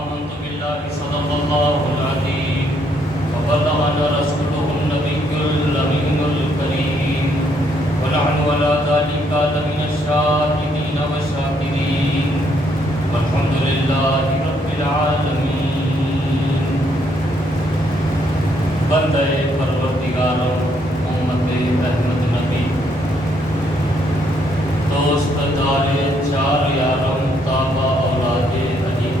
آمنت بالله صدق الله العظيم وبلغنا رسوله النبي الأمين الكريم ونحن على ذلك لمن الشاهدين والشاكرين والحمد لله رب العالمين. بندے پروردگار امت احمد نبی دوست دار چار یارم تابع اولاد علی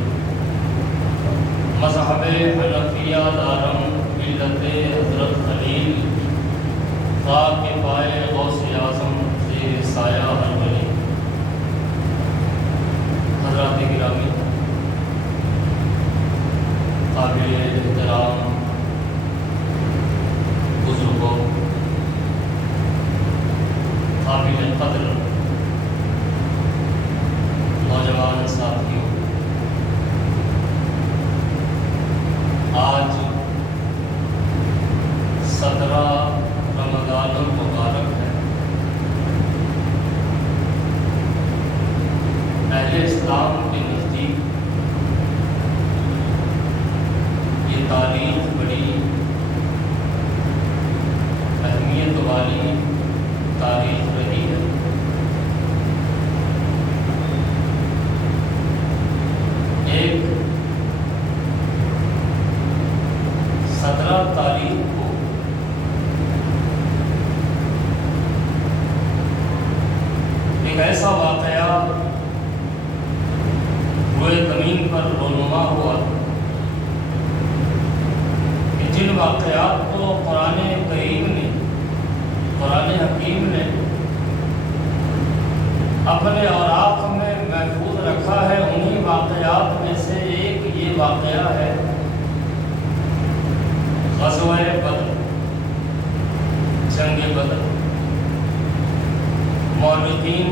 مذہب حنفیہ دارم ملت حضرت خلیل خاک پائے غوث اعظم زیر سایہ الولی. حضرات گرامی، قابل احترام بزرگوں، قابل قدر نوجوان ساتھیوں، آج 17 رمضان المبارک ہے. اہل اسلام کے نزدیک یہ تاریخ بڑی اہمیت والی تاریخ رہی ہے. ایک 17 تاریخ کو ایک ایسا واقعہ روئے زمین پر رونما ہوا کہ جن واقعات کو قرآن کریم نے، قرآن حکیم نے اپنے اوراق میں محفوظ رکھا ہے، انہی واقعات میں سے ایک یہ واقعہ ہے غزوہ بدر، جنگ بدر. مورخین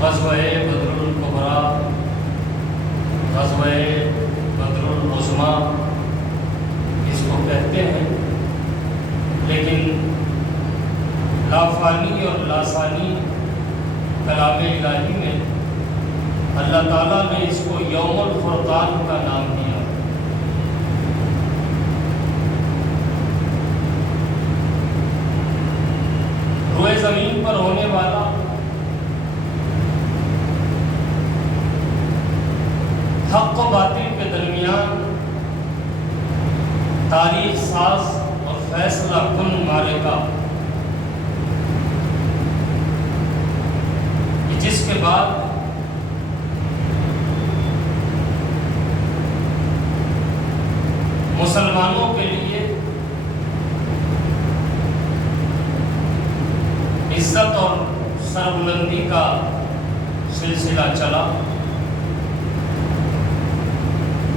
غزوہ بدر الکبریٰ، غزوہ بدر العظمیٰ اس کو کہتے ہیں، لیکن لافانی اور لاسانی کلام الہی میں اللہ تعالیٰ نے اس کو یوم الفرقان کا نام دیا. روئے زمین پر ہونے والا حق و باطل کے درمیان تاریخ ساز اور فیصلہ کن معرکہ، جس کے بعد مسلمانوں کے لیے عزت اور سربلندی کا سلسلہ چلا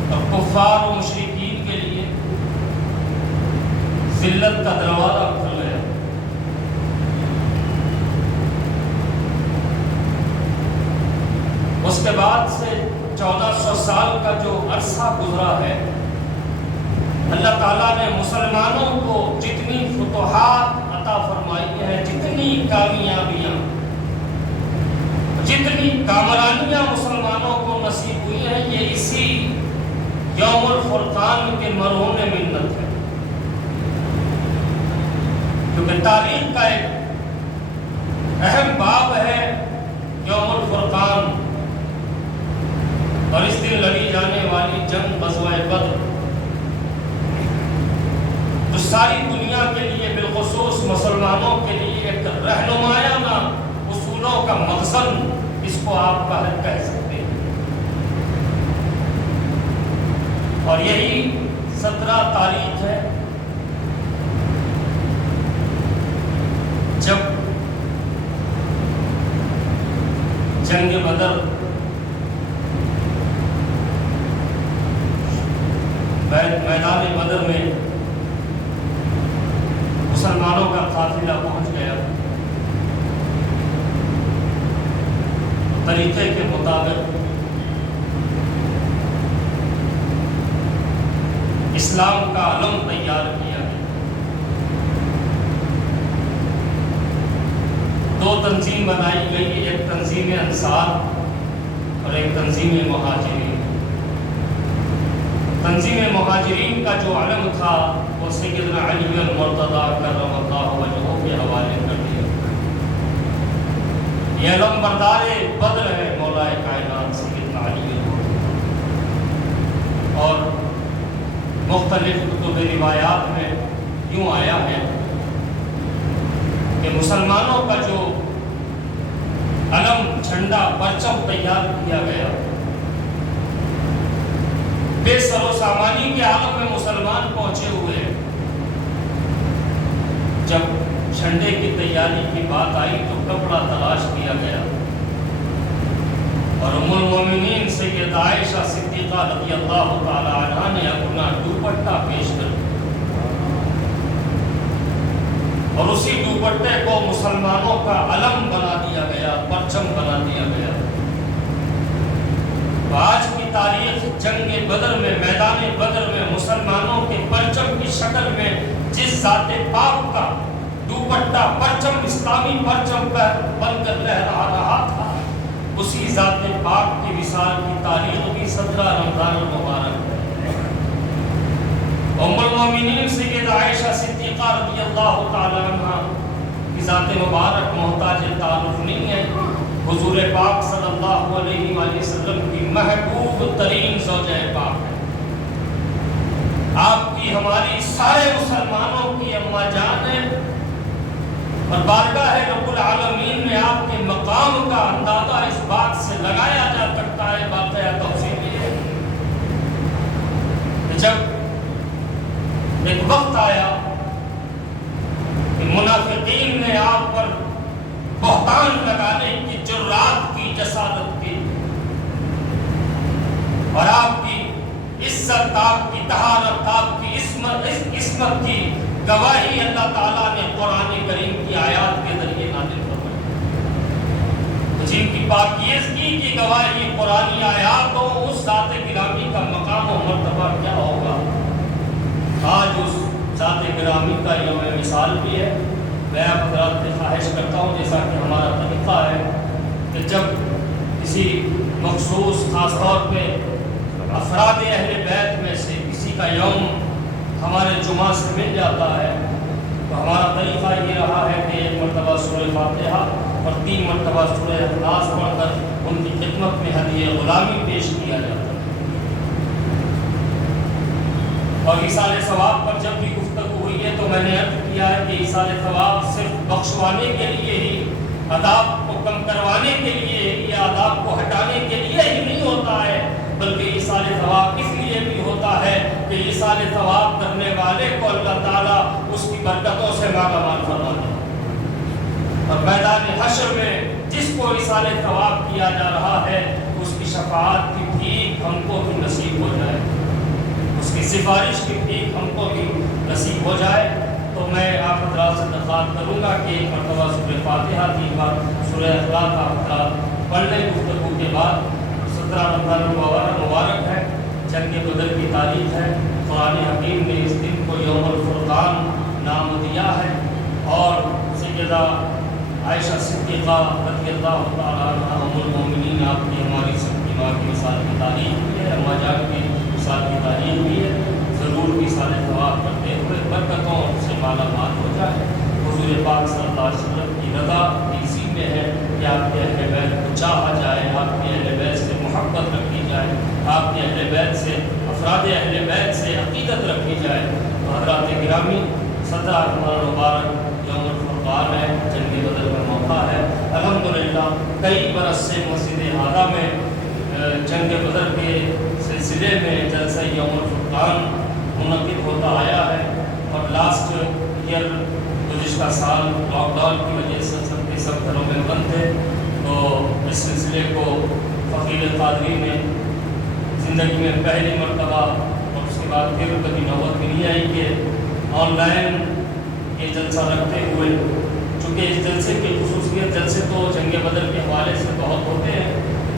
اور کفار و مشرکین کے لیے ذلت کا دروازہ کھل گیا. اس کے بعد سے 1400 سال کا جو عرصہ گزرا ہے، اللہ تعالیٰ نے مسلمانوں کو جتنی فتوحات عطا فرمائی ہیں، جتنی کامیابیاں، جتنی کامرانیاں مسلمانوں کو نصیب ہوئی ہیں، یہ اسی یوم الفرقان کے مرہون منت ہے. کیونکہ تاریخ کا ایک اہم باب ہے یوم الفرقان، اور اس دن لڑی جانے والی جنگ غزوہ بدر تو ساری دنیا کے لیے، بالخصوص مسلمانوں کے لیے ایک رہنمایانہ اصولوں کا مخزن اس کو آپ کہہ سکتے ہیں. اور یہی 17 تاریخ ہے جب جنگ بدر میدان بدر میں مسلمانوں کا قافلہ پہنچ گیا. طریقے کے مطابق اسلام کا علم تیار کیا ہے. 2 تنظیم بنائی گئی، ایک تنظیم انصار اور ایک تنظیم مہاجرین۔ تنظیم مہاجرین کا جو علم تھا وہ سیدنا علی المرتضیٰ کرم اللہ وجہہ کے حوالے کر دیا۔ یہ علم بردار بدر ہے مولا کائنات سیدنا علی المرتضیٰ، اور مختلف کتب روایات میں یوں آیا ہے کہ مسلمانوں کا جو علم، جھنڈا، پرچم تیار کیا گیا، بے سر و سامانی کے عالم میں مسلمان پہنچے ہوئے ہیں۔ جب جھنڈے کی تیاری کی بات آئی تو کپڑا تلاش کیا گیا، اور ام المومنین سیدہ عائشہ صدیقہ رضی اللہ تعالی عنہا نے اپنا دوپٹہ پیش کر دیا، اور اسی دوپٹے کو مسلمانوں کا علم بنا دیا گیا، پرچم بنا دیا گیا۔ تو آج کی تاریخ جنگ بدر میں، میدان بدر میں مسلمانوں کے پرچم کی شکل میں جس ذات پاک کا دوپٹہ، پرچم، اسلامی پرچم پر بن کر لہرا رہا تھا، اسی ذات پاک کی وصال کی تاریخ بھی 17 رمضان المبارک ہے۔ ام المومنین سیدہ عائشہ صدیقہ رضی اللہ تعالی عنہا کی ذات مبارک محتاج تعارف نہیں ہے، حضور پاک صلی اللہ علیہ وآلہ وسلم کی محبوب ترین زوجہ پاک ہے۔ آپ کی، ہماری، سارے مسلمانوں کی اماں جان ہے، اور بارگاہ رب العالمین میں آپ کے مقام کا اندازہ اس بات سے لگایا جا سکتا ہے، واقعہ تفصیلی ہے کہ جب ایک وقت آیا کہ منافقین نے آپ پر بہتان لگانے کی جرات کی، جسارت کی، اور آپ کی عزت، آپ کی طہارت، آپ کی عصمت کی گواہی اللہ تعالیٰ نے قرآن کریم کی آیات کے ذریعے نازل فرمائی۔ جن کی پاکیزگی کی گواہی قرآنی آیات ہو، اس ذات گرامی کا مقام و مرتبہ کیا ہوگا۔ آج اس ذات گرامی کا یوم مثال بھی ہے۔ میں آپ حضرات سے خواہش کرتا ہوں، جیسا کہ ہمارا طریقہ ہے کہ جب کسی مخصوص خاص طور پہ افراد اہل بیت میں سے کسی کا یوم ہمارے جمعہ سے مل جاتا ہے، تو ہمارا طریقہ یہ رہا ہے کہ 1 مرتبہ سورہ فاتحہ اور 3 مرتبہ سورہ اخلاص پڑھ کر ان کی خدمت میں ہدیہ غلامی پیش کیا جاتا ہے۔ اور ایصال ثواب پر جب بھی گفتگو ہوئی ہے تو میں نے عرض کیا ہے کہ ایصال ثواب صرف بخشوانے کے لیے ہی، عذاب کو کم کروانے کے لیے یا عذاب کو ہٹانے کے لیے ہی نہیں ہوتا ہے، بلکہ ایصال ثواب اس لیے بھی ہوتا ہے کہ ایصال ثواب کرنے والے کو اللہ تعالیٰ اس کی برکتوں سے مالا مال فرماتا ہے، اور میدان حشر میں جس کو ایصال ثواب کیا جا رہا ہے اس کی شفاعت کی بھیک ہم کو بھی نصیب ہو جائے، اس کی سفارش کی بھیک ہم کو بھی نصیب ہو جائے۔ تو میں آپ حضرات سے درخواست کروں گا کہ 1 مرتبہ سورہ فاتحہ کی بات، سورہ اخلاص آپ حضرات پڑھ لیں۔ گفتگو کے بعد 17 رمضان مبارک ہے، جنگ بدر کی تاریخ ہے، قرآن حکیم نے اس دن کو یوم الفرقان نام دیا ہے، اور سیدہ عائشہ صدیقہ رضی اللہ تعالیٰ عنہا ام المومنین آپ کی، ہماری سب کی ماں کی مثال کی تاریخ بھی ہے، اماں جان کی مثال کی تاریخ بھی ہے۔ ضرور بھی ایصال ثواب کرتے ہوئے برکتوں سے مالا مال ہو جائے۔ حضور پاک صلی اللہ علیہ وسلم کی رضا اسی میں ہے کہ آپ کے اہل بیت کو چاہا جائے، آپ کے اہل بیت سے محبت رکھی جائے، آپ کے اہل بیت سے، افراد اہل بیت سے عقیدت رکھی جائے۔ تو حضرات گرامی، 17 رمضان مبارک یوم الفرقان ہے، جنگ بدر کا موقع ہے۔ الحمدللہ کئی برس سے مسجد ہادہ میں جنگ بدر کے سلسلے میں جلسہ یوم الفرقان منعقد ہوتا آیا ہے، اور لاسٹ ایئر گزشتہ سال لاک ڈاؤن کی وجہ سے سب گھروں میں بند تھے، تو اس سلسلے کو فقیر قادری نے زندگی میں پہلی مرتبہ، اور اس کے بعد پھر کبھی نوبت بھی نہیں آئی کہ آن لائن یہ جلسہ رکھتے ہوئے، چونکہ اس جلسے کی خصوصیت، جلسے تو جنگ بدر کے حوالے سے بہت ہوتے ہیں،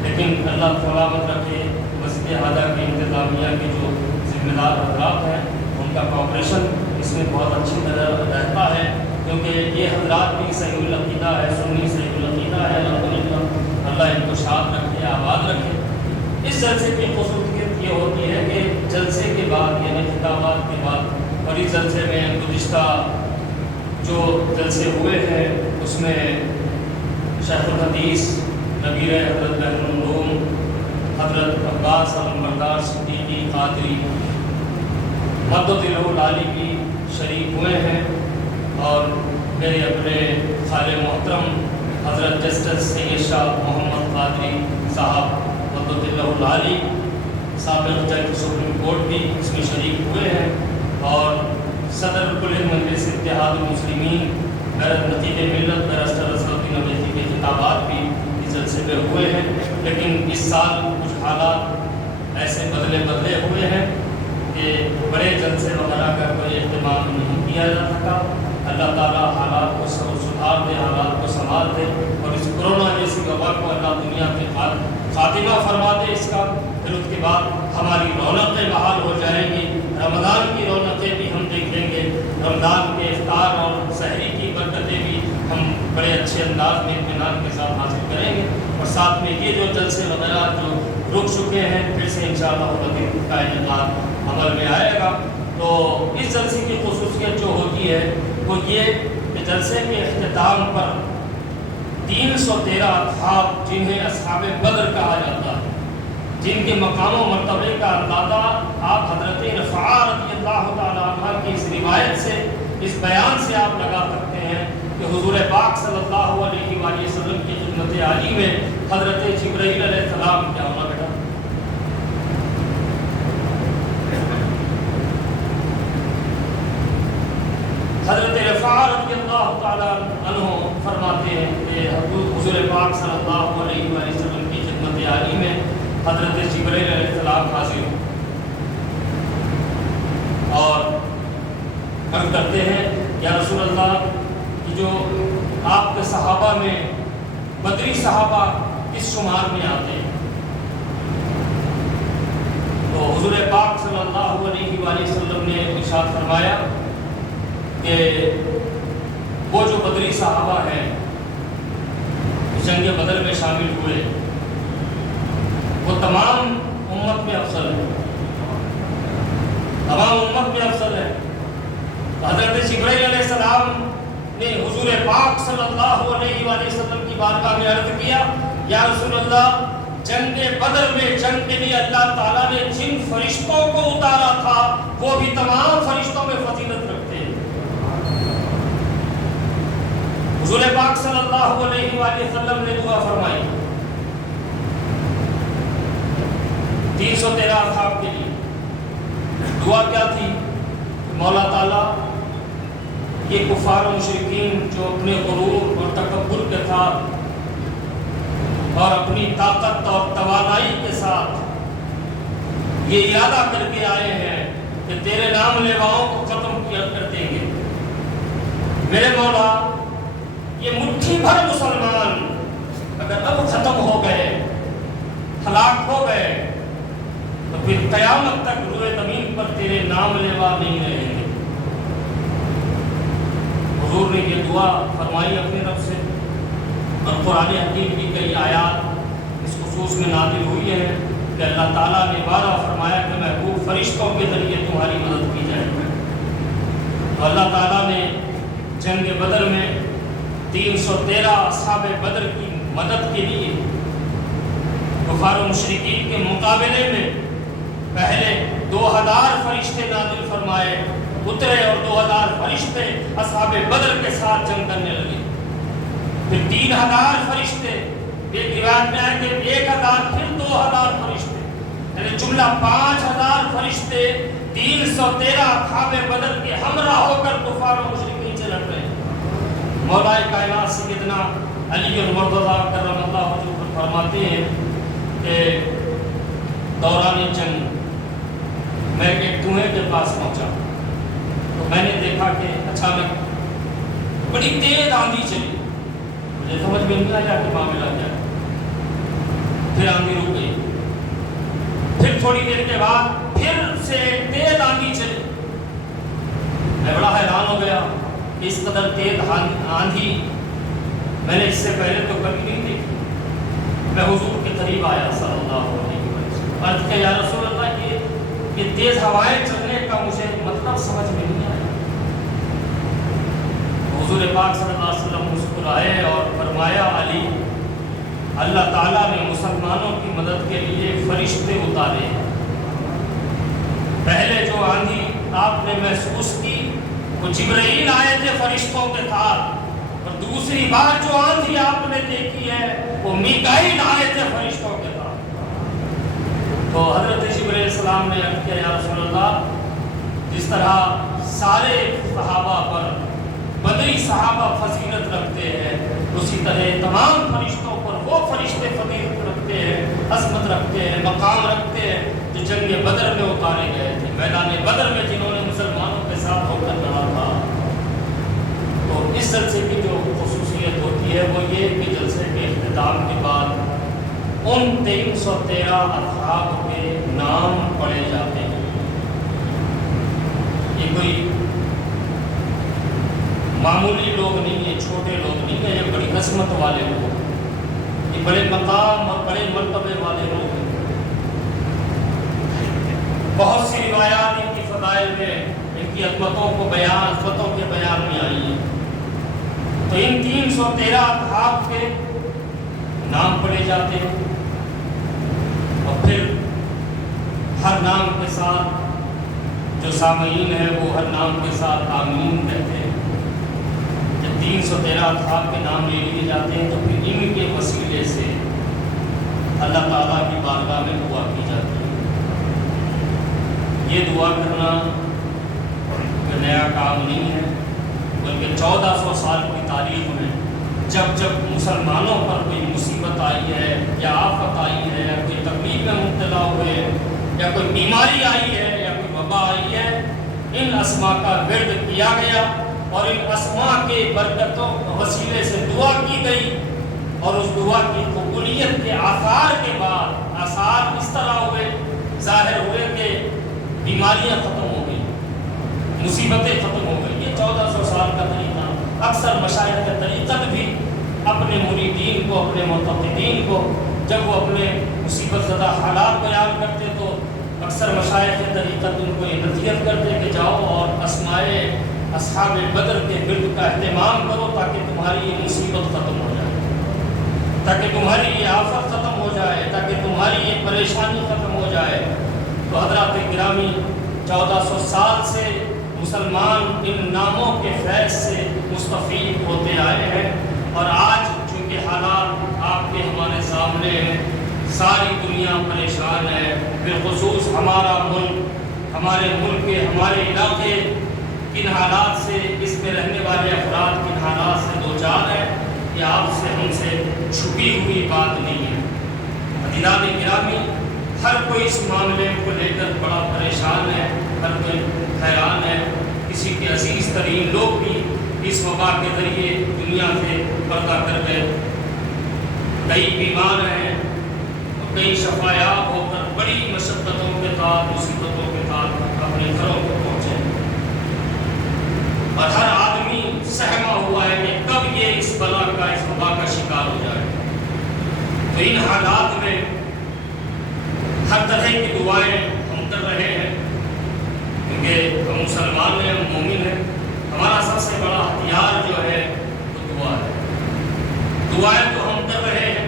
لیکن اللہ سلامت رکھے مسجد ہادہ کی انتظامیہ کے جو ذمہ دار حضرات ہیں ان کا کوآپریشن اس میں بہت اچھی طرح رہتا ہے، کیونکہ یہ حضرات بھی صحیح العقیدہ ہے، سنی صحیح العقیدہ ہے۔ الحمدللہ اللہ ان کو شاد رکھے، آباد رکھے۔ اس جلسے کی خصوصیت یہ ہوتی ہے کہ جلسے کے بعد یعنی خطابات کے بعد، اور اس جلسے میں گزشتہ جو جلسے ہوئے ہیں اس میں شیخ الحدیث نبیر حضرت بحر العلوم حضرت عباس علمبردار صدیقی قادری مدد العالی کی شریک ہوئے ہیں، اور میرے اپنے خال محترم حضرت جسٹس سید شاہ محمد قادری صاحب مدد العالی سابق جج سپریم کورٹ بھی اس میں شریک ہوئے ہیں، اور صدر کل مجلس اتحاد المسلمین حضرت نقیب ملت بیرسٹر اسد الدین اویسی کے خطابات بھی اس جلسے میں ہوئے ہیں۔ لیکن اس سال کچھ حالات ایسے بدلے ہوئے ہیں کہ بڑے جلسے وغیرہ کا کوئی اہتمام نہیں کیا جا سکا۔ اللہ تعالیٰ حالات کو سدھار دے، حالات کو سنبھال دے، اور اس کرونا جیسی وبا کو اللہ دنیا کے خاتمہ فرما دے اس کا۔ پھر اس کے بعد ہماری رونقیں بحال ہو جائیں گی، رمضان کی رونقیں بھی ہم دیکھیں گے، رمضان کے افطار اور سحری کی برکتیں بھی ہم بڑے اچھے انداز میں اطمینان کے ساتھ حاصل کریں گے، اور ساتھ میں یہ جو جلسے وغیرہ جو رک چکے ہیں پھر سے انشاءاللہ کا انعقاد عمل میں آئے گا۔ تو اس جلسے کی خصوصیت جو ہوتی ہے وہ یہ کہ جلسے کے اختتام پر 313 اصحاب جنہیں اصحاب بدر کہا جاتا ہے، جن کے مقام و مرتبے کا اندازہ آپ حضرت رفاعہ رضی اللہ تعالیٰ عنہ کی اس روایت سے، اس بیان سے آپ لگا سکتے ہیں کہ حضور پاک صلی اللہ علیہ وآلہ وسلم کی خدمت عالی میں حضرت جبرائیل علیہ السلام کیا ہونا بیٹا؟ حضرت رفاعہ رضی اللہ تعالیٰ عنہ فرماتے ہیں کہ حضور پاک صلی اللہ علیہ وآلہ وسلم کی خدمت عالی میں حضرت جبرائیل علیہ السلام حاضر ہوں اور عرض کرتے ہیں یا رسول اللہ کہ جو آپ کے صحابہ میں بدری صحابہ کس شمار میں آتے ہیں؟ تو حضور پاک صلی اللہ علیہ وآلہ وسلم نے ارشاد فرمایا کہ وہ جو بدری صحابہ ہیں جنگ بدر میں شامل ہوئے وہ تمام امت میں افضل ہے، تمام امت میں افضل ہے۔ حضرت جبرائیل علیہ السلام نے حضور پاک صلی اللہ علیہ وآلہ وسلم کی بارگاہ میں عرض کیا یا رسول اللہ، جنگ بدر میں جنگ کے لیے اللہ تعالیٰ نے جن فرشتوں کو اتارا تھا وہ بھی تمام فرشتوں میں فضیلت رکھتے ہیں۔ حضور پاک صلی اللہ علیہ وآلہ وسلم نے دعا فرمائی 313 اصحاب کے لیے۔ دعا کیا تھی؟ مولا تعالیٰ یہ کفار و مشرکین جو اپنے غرور اور تکبر کے ساتھ اور اپنی طاقت اور توانائی کے ساتھ یہ ارادہ کر کے آئے ہیں کہ تیرے نام لیواؤں کو ختم کر دیں گے، میرے مولا یہ مٹھی بھر مسلمان اگر اب ختم ہو گئے، ہلاک ہو گئے، تو پھر قیامت تک روئے زمین پر تیرے نام لیوا نہیں رہیں گے۔ حضور نے یہ دعا فرمائی اپنے رب سے، اور قرآن حکیم کی کئی آیات اس خصوص میں نازل ہوئی ہیں کہ اللہ تعالیٰ نے وعدہ فرمایا کہ محبوب فرشتوں کے ذریعے تمہاری مدد کی جائے گی۔ تو اللہ تعالیٰ نے جنگ بدر میں 313 اصحاب بدر کی مدد کے لیے کفار و مشرکین کے مقابلے میں پہلے 2000 فرشتے نازل فرمائے اترے، اور 2000 فرشتے اصحاب بدر کے ساتھ جنگ کرنے لگے۔ پھر 3000 فرشتے، ایک روایت میں آئے کہ 1000، پھر 2000 فرشتے، یعنی جملہ 5000 فرشتے 313 اصحاب بدر کے ہمراہ ہو کر کفار و مشرکین سے لڑ رہے ہیں۔ مولا کائنات سیدنا علی المرتضیٰ کرم اللہ وجہہ فرماتے ہیں کہ دوران جنگ میں ایک کنویں کے پاس پہنچا تو میں نے دیکھا کہ اچانک بڑی تیز آندھی چلی، مجھے سمجھ میں نہیں آیا کہ معاملہ کیا ہے۔ پھر آندھی رک گئی، پھر تھوڑی دیر کے بعد پھر سے تیز آندھی چلی۔ میں بڑا حیران ہو گیا کہ اس قدر تیز آندھی میں نے اس سے پہلے تو کبھی نہیں دیکھی۔ میں حضور کے قریب آیا صلی اللہ علیہ وسلم، عرض کہ یا رسول اللہ یہ تیز ہوائیں چلنے کا مجھے مطلب سمجھ میں نہیں آیا۔ حضور پاک صلی اللہ علیہ وسلم مسکرائے اور فرمایا علی، اللہ تعالیٰ نے مسلمانوں کی مدد کے لیے فرشتے اتارے ہیں۔ پہلے جو آندھی آپ نے محسوس کی وہ جبرائیل آئے تھے فرشتوں کے ساتھ، اور دوسری بار جو آندھی آپ نے دیکھی ہے وہ میکائیل آئے تھے فرشتوں کے ساتھ۔ تو حضرت جبرائیل علیہ السلام نے عرض کیا یا رسول اللہ، جس طرح سارے صحابہ پر بدری صحابہ فضیلت رکھتے ہیں، اسی طرح تمام فرشتوں پر وہ فرشتے فضیلت رکھتے ہیں، عظمت رکھتے ہیں، مقام رکھتے ہیں جو جنگ بدر میں اتارے گئے تھے، میدان بدر میں جنہوں نے مسلمانوں کے ساتھ ہو کر لڑا تھا۔ تو اس جلسے کی جو خصوصیت ہوتی ہے وہ یہ کہ جلسے کے اختتام کے بعد ان 313 اصحاب کے نام پڑھے جاتے ہیں۔ یہ کوئی معمولی لوگ نہیں ہیں، چھوٹے لوگ نہیں ہیں، یہ بڑی عظمت والے لوگ ہیں، یہ بڑے مقام اور بڑے مرتبے والے لوگ ہیں۔ بہت سی روایات ان کی فضائل میں ان کی عظمتوں کے بیان میں آئی ہیں۔ تو ان 313 اصحاب کے نام پڑھے جاتے ہیں، اور پھر ہر نام کے ساتھ جو سامعین ہیں وہ ہر نام کے ساتھ آمین کہتے ہیں۔ جب 313 اصحاب کے نام لے لیے جاتے ہیں تو پھر ان کے وسیلے سے اللہ تعالیٰ کی بارگاہ میں دعا کی جاتی ہے۔ یہ دعا کرنا کوئی نیا کام نہیں ہے، بلکہ 1400 سال کی تاریخ میں جب جب مسلمانوں پر کوئی مصیبت آئی ہے یا آفت آئی ہے یا کوئی تکلیف میں مبتلا ہوئے یا کوئی بیماری آئی ہے یا کوئی وبا آئی ہے، ان اسماء کا ورد کیا گیا اور ان اسماء کے برکتوں وسیلے سے دعا کی گئی، اور اس دعا کی قبولیت کے آثار کے بعد آثار اس طرح ہوئے، ظاہر ہوئے کہ بیماریاں ختم ہو گئی، مصیبتیں ختم ہو گئی۔ یہ 1400 سال کا طریقہ، اکثر مشائخ طریقت بھی اپنے مریدین کو، اپنے معتقدین کو جب وہ اپنے مصیبت زدہ حالات بیان کرتے تو اکثر مشائخ طریقت ان کو یہ نصیحت کرتے کہ جاؤ اور اسماء اصحاب بدر کے ورد کا اہتمام کرو تاکہ تمہاری یہ مصیبت ختم ہو جائے، تاکہ تمہاری یہ آفت ختم ہو جائے، تاکہ تمہاری یہ پریشانی ختم ہو جائے۔ تو حضرات گرامی، 1400 سال سے مسلمان ان ناموں کے فیض سے مستفید ہوتے آئے ہیں، اور آج چونکہ حالات آپ کے ہمارے سامنے ہیں، ساری دنیا پریشان ہے، بالخصوص ہمارا ملک، ہمارے ملک کے ہمارے علاقے کن حالات سے، اس میں رہنے والے افراد کن حالات سے دوچار ہیں، یہ آپ سے ہم سے چھپی ہوئی بات نہیں ہے۔ عزیزان گرامی، ہر کوئی اس معاملے کو لے کر بڑا پریشان ہے، ہر کوئی حیران ہے۔ کسی کے عزیز ترین لوگ بھی اس وبا کے ذریعے دنیا سے پردہ کر گئے، کئی بیمار ہیں اور کئی شفایاب ہو کر بڑی مشقتوں کے ساتھ، مصیبتوں کے ساتھ اپنے گھروں کو پہنچے، اور ہر آدمی سہما ہوا ہے کہ کب یہ اس بلا کا، اس وبا کا شکار ہو جائے۔ تو ان حالات میں ہر طرح کی دعائیں ہم کر رہے ہیں، کیونکہ ہم مسلمان ہیں، ہم مومن ہیں، ہمارا سب سے بڑا ہتھیار جو ہے وہ دعا ہے۔ دعائیں تو ہم کر رہے ہیں،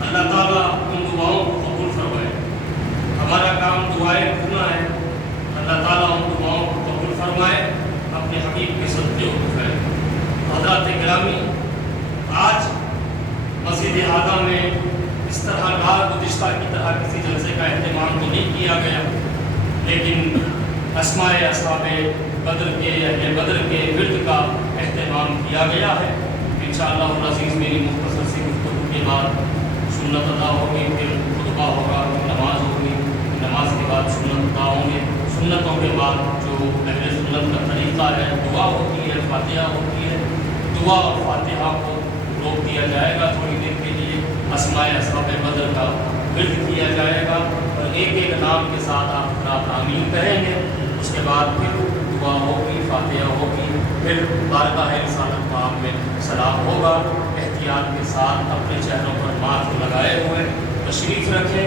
اللہ تعالیٰ ان دعاؤں کو قبول فرمائے۔ ہمارا کام دعائیں کرنا ہے، اللہ تعالیٰ ان دعاؤں کو قبول فرمائے، اپنے حبیب کے صدقے اٹھائے۔ حضرات گرامی، آج مسجد اعلیٰ میں اس طرح گزشتہ کی طرح کسی جلسے کا اہتمام تو نہیں کیا گیا، لیکن اسماء اصحاب بدر کے، اہل بدر کے ورد کا اہتمام کیا گیا ہے۔ انشاءاللہ العزیز میری مختصر سی گفتگو کے بعد سنت ادا ہوگی، پھر خطبہ ہوگا، نماز ہوگی، نماز کے بعد سنت ادا ہوں گے، سنتوں کے بعد جو اہل سنت کا طریقہ ہے دعا ہوتی ہے، فاتحہ ہوتی ہے، دعا اور فاتحہ کو روک دیا جائے گا تھوڑی دیر کے لیے، اسماء اصحاب بدر کا ورد کیا جائے گا، اور ایک ایک نام کے ساتھ آپ حضرات آمین کہیں گے۔ اس کے بعد پھر دعا ہوگی، فاتحہ ہوگی، پھر بارگاہ رسالت پاک میں سلام ہوگا۔ احتیاط کے ساتھ اپنے چہروں پر ماسک لگائے ہوئے تشریف رکھیں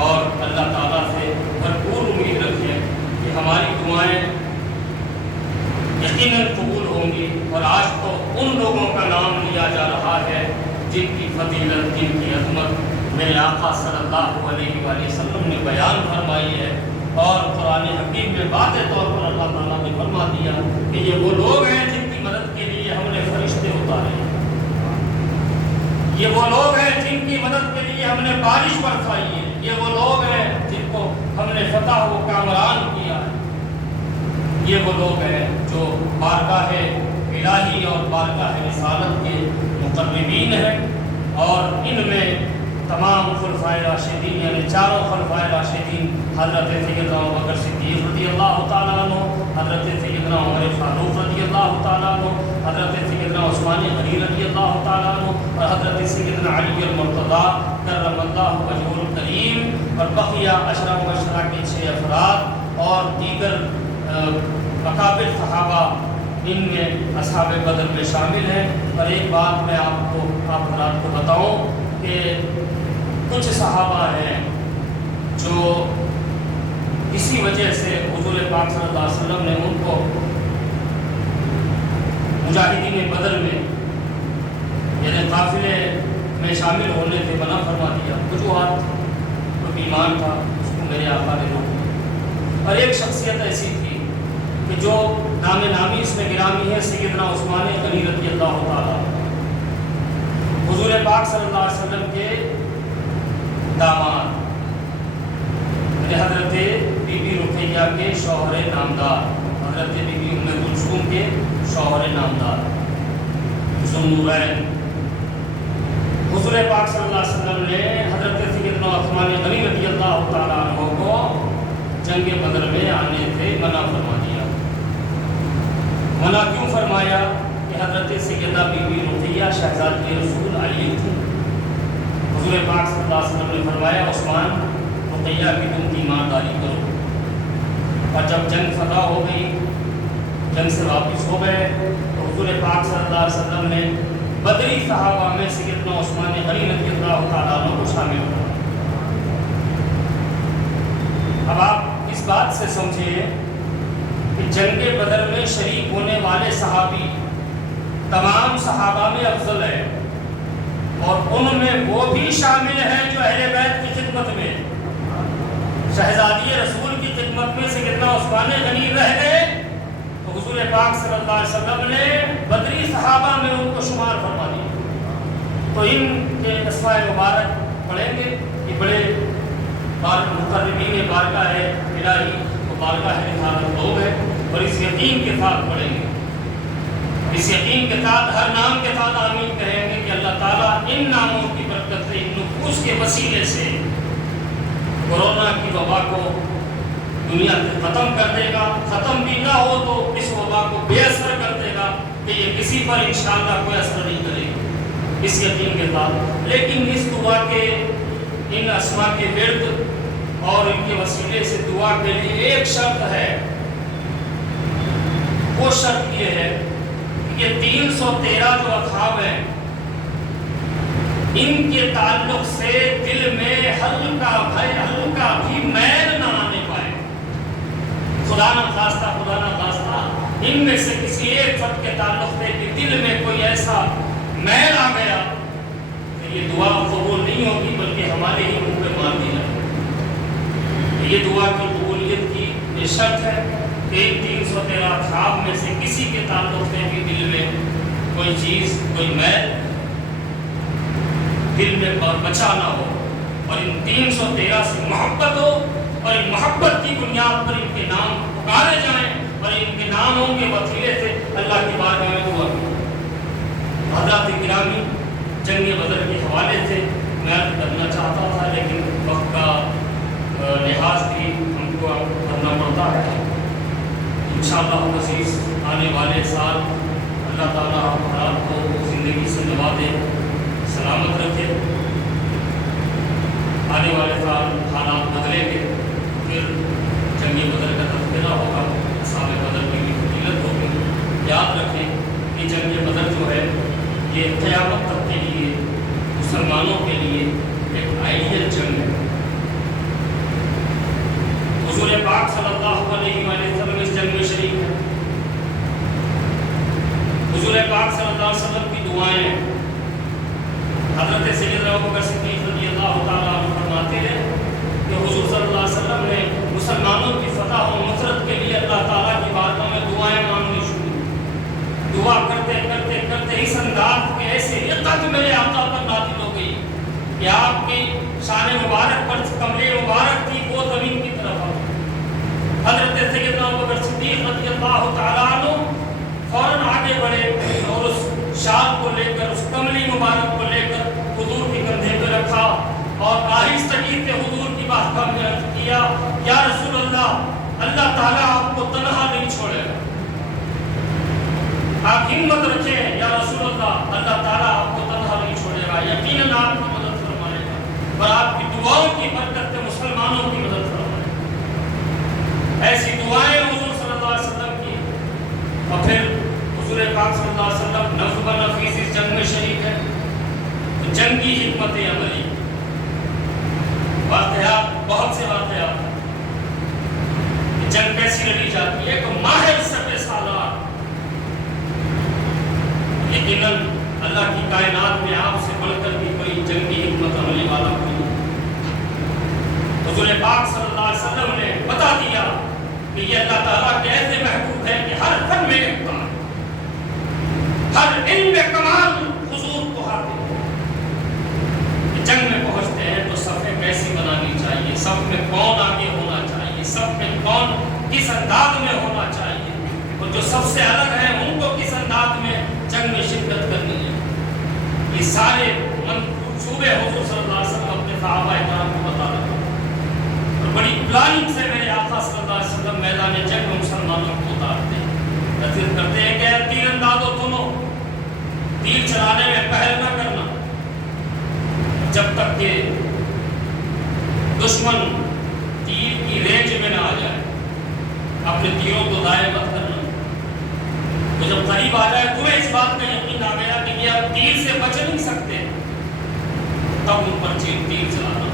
اور اللہ تعالیٰ سے بھرپور امید رکھیں کہ ہماری دعائیں یقیناً قبول ہوں گی۔ اور آج تو ان لوگوں کا نام لیا جا رہا ہے جن کی فضیلت، جن کی عظمت میرے آقا صلی اللہ علیہ وآلہ وسلم نے بیان فرمائی ہے، اور قرآن حکیم میں واضح طور پر اللہ تعالیٰ نے فرما دیا کہ یہ وہ لوگ ہیں جن کی مدد کے لیے ہم نے فرشتے اتارے ہیں، یہ وہ لوگ ہیں جن کی مدد کے لیے ہم نے بارش برسائی ہے، یہ وہ لوگ ہیں جن کو ہم نے فتح و کامران کیا ہے، یہ وہ لوگ ہیں جو بارگاہ الہی اور بارگاہ رسالت کے مقربین ہیں، اور ان میں تمام خلفائے راشدین یعنی چاروں خلفائے راشدین حضرت سیدنا ابوبکر صدیق رضی اللہ تعالیٰ عنہ، حضرت سیدنا عمر فاروق رضی اللہ تعالیٰ عنہ، حضرت سیدنا عثمان غنی رضی اللہ تعالیٰ عنہ، اور حضرت سیدنا علی المرتضیٰ کرم اللہ وجہہ الکریم، اور بقیہ عشرہ مبشرہ کے 6 افراد اور دیگر اکابر صحابہ ان میں اصحاب بدر میں شامل ہیں۔ اور ایک بات میں آپ حضرات کو بتاؤں کہ کچھ صحابہ ہیں جو کسی وجہ سے حضور پاک صلی اللہ علیہ وسلم نے ان کو مجاہدین بدر میں یعنی قافلے میں شامل ہونے سے منع فرما دیا، وجوہات تو ایمان تھا، اس کو میرے آقا نے روک دیا۔ اور ایک شخصیت ایسی تھی کہ جو نام نامی اس میں گرامی ہے، سیدنا عثمان غنی رضی اللہ تعالیٰ، حضور پاک صلی اللہ علیہ وسلم کے داماد، حضرت بی بی رقیہ کے شوہر نامدار، حضرت بی بی ام کلثوم کے شوہر نامدار، ذوالنورین۔ حضور پاک صلی اللہ علیہ وسلم نے حضرت سیدنا عثمان غنی رضی اللہ تعالیٰ عنہ کو جنگ بدر میں آنے سے منع فرما دیا۔ منع کیوں فرمایا؟ کہ حضرت سیدہ بی بی رقیہ شہزادی رسول علی تھی۔ حضور پاک صلی اللہ علیہ وسلم نے فرمایا عثمان رقیہ کی تم تیمارداری کرو، اور جب جنگ فتح ہو گئی، جنگ سے واپس ہو گئے، تو حضور پاک صلی اللہ علیہ وسلم نے بدری صحابہ میں سیدنا عثمان غنی رضی اللہ تعالیٰ عنہ کو شامل کیا۔ اب آپ اس بات سے سمجھیں کہ جنگ بدر میں شریک ہونے والے صحابی تمام صحابہ میں افضل ہے، اور ان میں وہ بھی شامل ہیں جو اہل بیت کی خدمت میں، شہزادی رسول کی خدمت میں سیدنا عثمان غنی رہ گئے، تو حضور پاک صلی اللہ علیہ وسلم نے بدری صحابہ میں ان کو شمار فرما دیا۔ تو ان کے اسماء مبارک پڑھیں گے کہ بڑے مقربین بارگاہ الہی و بارگاہ رسالت لوگ ہیں، اور اس یقین کے ساتھ پڑھیں گے، اس یقین کے ساتھ ہر نام کے ساتھ آمین کہیں گے کہ اللہ تعالیٰ ان ناموں کی برکت سے، ان نفوس کے وسیلے سے کورونا کی وبا کو دنیا سے ختم کر دے گا، ختم بھی نہ ہو تو اس وبا کو بے اثر کر دے گا کہ یہ کسی پر انشاءاللہ کوئی اثر نہیں کرے گا، اس یقین کے ساتھ۔ لیکن اس دعا کے ان اسماء کے ورد اور ان کے وسیلے سے دعا کے لیے ایک شرط ہے، وہ شرط یہ ہے کہ 313 جو اصحاب ہیں ان کے تعلق سے دل میں ہلکا بھی میل نہ آنے پائے، خدا نہ خواستہ ان میں سے کسی ایک فرد کے تعلق سے کہ دل میں کوئی ایسا میل آ گیا کہ یہ دعا قبول نہیں ہوگی بلکہ ہمارے ہی منہ پہ مار دی جائے۔ یہ دعا کی قبولیت کی یہ شرط ہے کہ 313 اصحاب میں سے کسی کے تعلق سے بھی دل میں کوئی چیز، کوئی میل دل میں بچا نہ ہو، اور ان 313 سے محبت ہو، اور ان محبت کی بنیاد پر ان کے نام پکارے جائیں، اور ان کے ناموں کے وسیلے سے اللہ کی بارگاہ میں دعا کریں۔ حضرات گرامی، جنگ بدر کے حوالے سے میں کرنا چاہتا تھا، لیکن وقت کا لحاظ بھی ہم کو کرنا پڑتا ہے۔ انشاءاللہ عزیز آنے والے سال اللہ تعالیٰ آپ کو زندگی سے نوازے، سلامت رکھے۔ آنے والے سال حالات بدلیں گے، پھر جنگ بدر کا تذکرہ ہوگا، اصحاب بدر کی بھی فضیلت ہوگی۔ یاد رکھیں کہ جنگ بدر جو ہے یہ قیامت تک کے لیے مسلمانوں کے لیے ایک آئیڈیل جنگ ہے، حضور پاک صلی اللہ علیہ وسلم اس جنگ میں شریک ہے. حضور پاک صلی اللہ علیہ وسلم کی دعائیں حضرت سیدنا ابوبکر صدیق رضی اللہ تعالیٰ عنہ فرماتے ہیں کہ حضور صلی اللہ علیہ وسلم نے مسلمانوں کی فتح و نصرت کے لیے اللہ تعالیٰ کی بارگاہ میں دعائیں مانگنی شروع. دعا کرتے کرتے کرتے اس انداز کے ایسے عقد میرے آقا پر نازل ہو گئی کہ آپ کی شان مبارک پر کمرے مبارک تھی وہ زمین کی طرف آ. حضرت سیدنا ابوبکر صدیق رضی اللہ تعالیٰ عنہ فوراً آگے بڑھے اور اس شال کو لے کر اس کملی مبارک کو لے کر حضور کے کندھے پہ رکھا اور آہستگی سے حضور کی بارگاہ میں عرض کیا یا رسول اللہ، اللہ تعالیٰ آپ کو تنہا نہیں چھوڑے گا. آپ ہمت رکھیں یا رسول اللہ، اللہ تعالیٰ آپ کو تنہا نہیں چھوڑے گا، یقیناً آپ کی مدد فرمائے گا اور آپ کی دعاؤں کی برکت سے مسلمانوں کی مدد فرمائے گا. ایسی دعائیں حضور صلی اللہ علیہ وسلم کی. اور پھر حضور پاک صلی اللہ علیہ وسلم نفس و نفیس اس جنگ میں شریک ہے. جنگ کی حکمت عملی واقعات، بہت سے واقعات. جنگ کیسی لڑی جاتی ہے؟ ایک ماہر سب سالار، لیکن اللہ کی کائنات میں آپ سے بڑھ کر بھی کوئی جنگی حکمت عملی والا کوئی. حضور پاک صلی اللہ علیہ وسلم نے بتا دیا کہ یہ اللہ تعالیٰ کے ایسے محبوب ہے کہ ہر فن میں کمال، ہر علم میں کمال حضور کو حاصل. جنگ میں پہنچتے ہیں تو صفیں کیسی بنانی چاہیے، صف میں کون آگے ہونا چاہیے، صف میں کون کس انداز میں ہونا چاہیے، اور جو سب سے الگ ہیں ان کو کس انداز میں جنگ میں شرکت کرنی ہے. یہ سارے منصوبے حضور صلی اللہ علیہ وسلم اپنے صحابہ کرام کو بتا رہے ہیں اور بڑی پلاننگ سے میرے آقا صلی اللہ علیہ وسلم میدان جنگ میں مسلمانوں کو اتارتے ہیں. نصیحت کرتے ہیں کہ تیر اندازو تمو، تیر چلانے میں پہل نہ کرنا جب تک کہ دشمن تیر کی رینج میں نہ آ جائے. اپنے تیروں کو ضائع مت کرنا. تو جب قریب آ جائے تمہیں اس بات کا یقین آ گیا کہ یہ اب تیر سے بچ نہیں سکتے، تب ان پر تیر چلانا.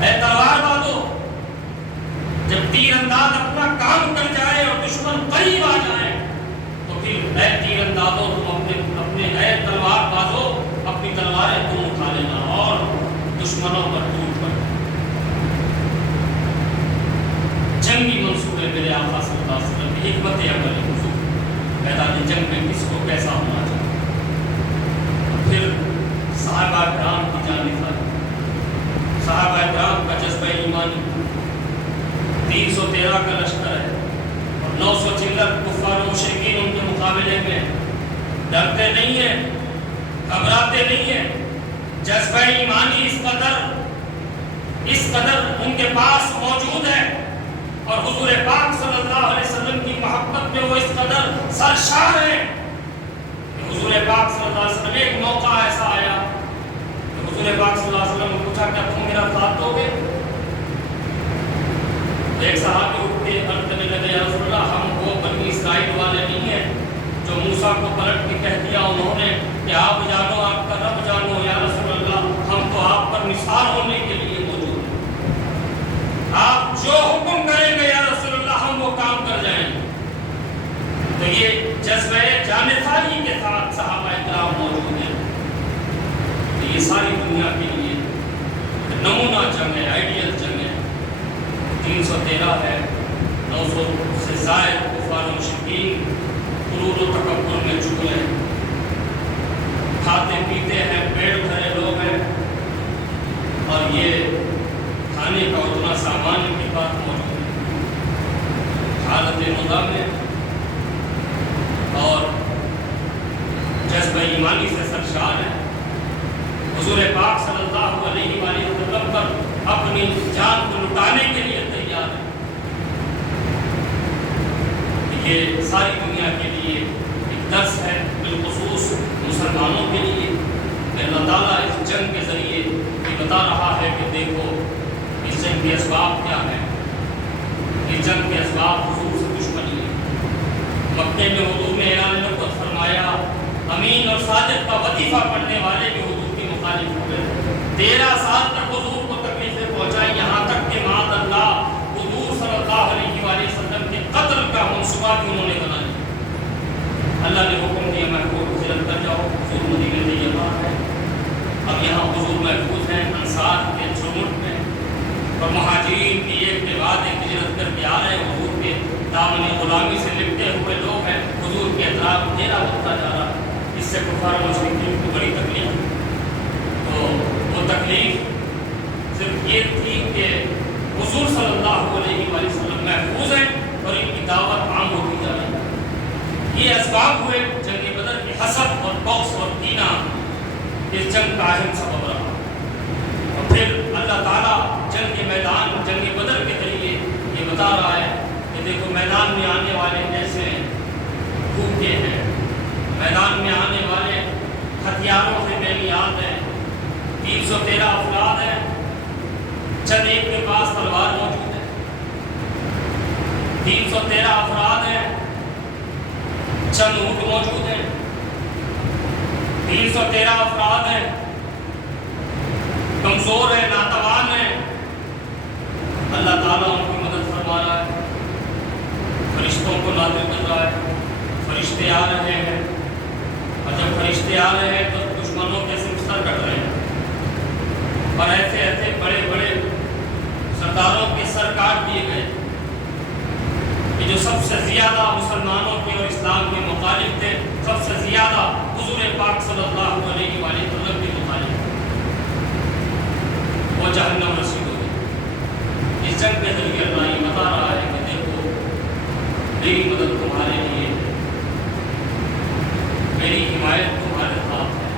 اے تلوار بازو، جب تیر انداز اپنا کام کر جائے اور دشمن قریب آ جائے تو پھر اے تیر اندازو تم اپنے اے تلوار بازو اپنی تلواریں تم اٹھا لینا اور دشمنوں پر ٹوٹ پڑ. جنگی منصوبے میرے آقا صلی اللہ علیہ وسلم کی حکمت عملی حضور میدان جنگ میں کس کو کیسا ہونا چاہیے. پھر صحابہ کرام کی جانب صحابہ کرام کا جذبہ ایمانی 313 کا لشکر ہے اور 900 چلر کفار و مشرکین ان کے مقابلے میں ڈرتے نہیں ہیں، گھبراتے نہیں ہیں. جذبہ ایمانی اس قدر ان کے پاس موجود ہے اور حضور پاک صلی اللہ علیہ وسلم کی محبت میں وہ اس قدر سرشار ہیں کہ حضور پاک صلی اللہ علیہ وسلم ایک موقع ایسا آیا کہ حضور پاک صلی اللہ علیہ وسلم نے پوچھا کہ تم میرا ساتھ دو گے؟ ایک صحابی اٹھ کے عرض کرنے لگے یا رسول اللہ، ہم وہ بنی اسرائیل والے نہیں ہیں جو موسیٰ کو پلٹ کے کہہ دیا انہوں نے کہ آپ جانو آپ کا رب جانو. یا رسول اللہ، ہم تو آپ پر نثار ہونے کے لیے موجود ہیں، آپ جو حکم کریں گے یا رسول اللہ ہم وہ کام کر جائیں گے. تو یہ جذبہ جانثاری کے ساتھ صحابہ کرام موجود ہیں. تو یہ ساری دنیا کے لیے نمونہ جنگ ہے، آئیڈیل جنگ ہے. 313 ہے، 900 سے زائد کفار و مشرکین غرور و تکبر میں چکے ہیں، کھاتے پیتے ہیں، پیٹ بھرے لوگ ہیں اور یہ کھانے کا اتنا سامان ان کے پاس موجود ہے. حالت ندا میں اور جذبہ ایمانی سے سرشار ہے. حضور پاک صلی اللہ علیہ وسلم پر اپنی جان کو لٹانے کے لیے تیار ہے. یہ ساری دنیا کے لیے ایک درس ہے، بالخصوص مسلمانوں کے لیے کہ اللہ تعالیٰ اس جنگ کے ذریعے یہ بتا رہا ہے کہ دیکھو اس جنگ کے اسباب کیا ہیں. اس جنگ کے اسباب حضور سے دشمنی ہے. مکے میں حضور نے اعلان نبوت فرمایا، امین اور صادق کا وظیفہ پڑھنے والے بھی حضور کے مخالف ہو گئے. 13 سال تک حضور کو تکلیفیں پہنچائی، یہاں تک کہ معاذ اللہ اب یہاں حضور محفوظ ہیں انصار کے جھرمٹ میں، اور مہاجرین کی ایک کے بعد ایک ہجرت کر کے آ رہے ہیں، حضور کے دامن غلامی سے لپٹے ہوئے لوگ ہیں، حضور کے اطراف گھیرا ہوتا جا رہا ہے۔ اس سے کفار مشرکین کو بڑی تکلیف، تو وہ تکلیف صرف یہ تھی کہ حضور صلی اللہ علیہ وآلہ وسلم محفوظ ہیں اور ان کی دعوت عام ہوتی جا رہی ہے۔ یہ اسباب ہوئے جنگ بدر کے حسد اور بغض اور کینہ اس جنگ کا اہم سبب رہا، اور پھر اللہ تعالیٰ جنگ کے میدان جنگ بدر کے ذریعے یہ بتا رہا ہے کہ دیکھو میدان میں آنے والے ایسے بھوکے ہیں، میدان میں آنے والے ہتھیاروں سے بے نیاز ہیں، 313 افراد ہیں، چند ایک کے پاس تلوار موجود ہے، 313 افراد ہیں، چند اونٹ موجود ہیں، 313 افراد ہیں، کمزور ہیں، ناتوان ہیں، اللہ تعالیٰ ان کی مدد فرما رہا ہے، فرشتوں کو نازل کر رہا ہے، فرشتے آ رہے ہیں، اور جب فرشتے آ رہے ہیں تو دشمنوں کے صرف سر کٹ رہے ہیں، اور ایسے ایسے بڑے بڑے سرداروں کے سر کاٹ دیے گئے کہ جو سب سے زیادہ مسلمانوں کے اور اسلام کے مخالف تھے، سب سے زیادہ حضور پاک صلی اللہ علیہ وآلہ وسلم کے مخالف تھے، وہ جہنم رسید ہو گئی۔ اس جنگ کے ذریعے اللہ یہ بتا رہا ہے کہ دیکھو میری مدد تمہارے لیے ہے، میری حمایت تمہارے ساتھ ہے،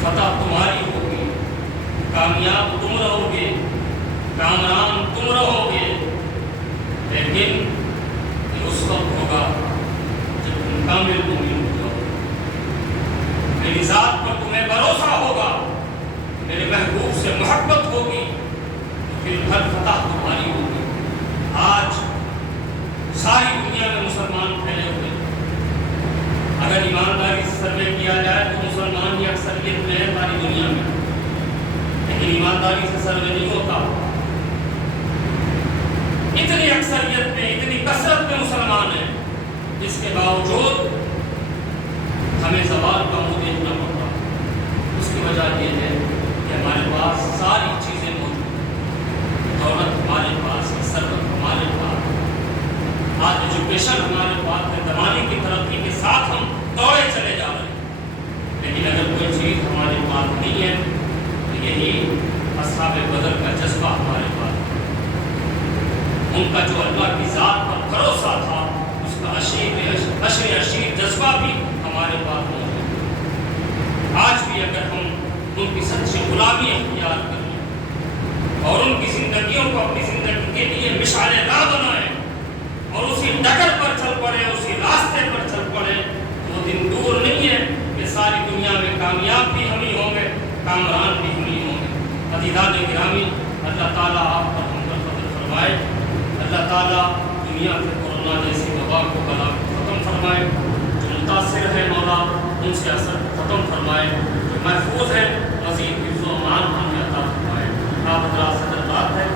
فتح تمہاری ہوگی، کامیاب تم رہو گے، کامران تم رہو گے، لیکن یہ اس وقت ہوگا جب تم کامل مومن ہو جاؤ، میری ذات پر تمہیں بھروسہ ہوگا، میرے محبوب سے محبت ہوگی، تو پھر ہر فتح تمہاری ہوگی۔ آج ساری دنیا میں مسلمان پھیلے ہوئے، اگر ایمانداری سے سروے کیا جائے تو مسلمان کی اکثریت میں ہے ساری دنیا میں، لیکن ایمانداری سے سروے نہیں ہوتا۔ اتنی اکثریت میں، اتنی کثرت میں مسلمان ہیں، جس کے باوجود ہمیں زوال کا منہ دیکھنا پڑتا۔ اس کی وجہ یہ ہے کہ ہمارے پاس ساری چیزیں موجود ہیں، دولت ہمارے پاس ہے، ثروت ہمارے پاس، آج ایجوکیشن ہمارے پاس ہے، زمانے کی ترقی کے ساتھ ہم دوڑے چلے جا رہے ہیں، لیکن اگر کوئی چیز ہمارے پاس نہیں ہے تو یہی اصحاب بدر کا جذبہ ہمارے پاس ہے، ان کا جو اللہ کی ذات پر بھروسہ تھا، اس کا اشیر جذبہ بھی ہمارے پاس موجود ہے۔ آج بھی اگر ہم ان کی سچی غلامی اختیار کر لیں اور ان کی زندگیوں کو اپنی زندگی کے لیے مشعل راہ بنائیں اور اسی ڈگر پر چل پڑے، اسی راستے پر چل پڑے، تو وہ دن دور نہیں ہے کہ ساری دنیا میں کامیاب بھی ہم ہی ہوں گے، کامران بھی ہم ہی ہوں گے۔ عزیزان گرامی، اللہ تعالیٰ آپ پر ہم پر فضل فرمائے، اللہ تعالیٰ دنیا سے کورونا جیسی وبا کو بلا کو ختم فرمائے، جو متاثر ہے مولا ان سے اثر کو ختم فرمائے، جو محفوظ ہے مزید حفظ و امان ہمیں عطا فرمائے۔ آپ حضرات سے درخواست ہے